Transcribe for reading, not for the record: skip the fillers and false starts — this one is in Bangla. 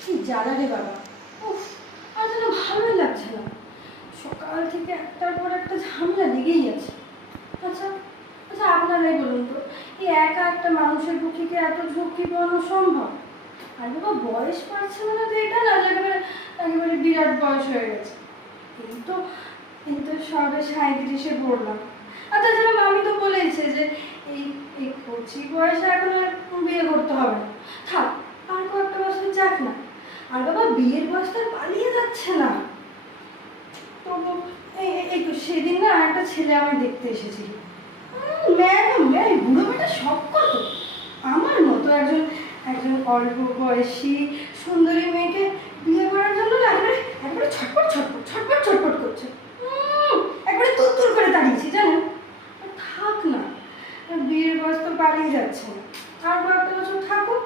কি জ্বালা রে বাবা। উফ, আর যেন ভালোই লাগছে না। সকাল থেকে একটার পর একটা ঝামেলা লেগেই আছে। আচ্ছা আচ্ছা, আপনারাই বলুন তো, এই একা একটা মানুষের পক্ষে কি এত ঝুঁকি পাওয়ানো সম্ভব? আর বাবা বয়স পাচ্ছে মানে তো এটা না যে একেবারে একেবারে বিরাট বয়স হয়ে গেছে। কিন্তু কিন্তু সবে 37-এ পড়লাম। আচ্ছা যেরকম আমি তো বলেইছে যে এই এই কচি বয়সে এখন আর বিয়ে করতে হবে না, থাক আর কয়েকটা বছর যাক না। আর বাবা বিয়ের বয়সটা পালিয়ে যাচ্ছে না। তো এই তো সেদিন না একটা ছেলে আমার দেখতে এসেছিল। ম্যাডাম ম্যাম, বুড়ো মেয়েটা সব কত আমার মতো একজন একজন অল্প বয়সী সুন্দরী মেয়েকে বিয়ে করার জন্য না একবারে একবারে ছটপট ছটপট ছটপট ছটপট করছে। একবারে তুত্তুর করে দাঁড়িয়েছি জানেন। থাক না, বিয়ের বয়স তো পালিয়ে যাচ্ছে না, আর কয়েকটা বছর থাকুক।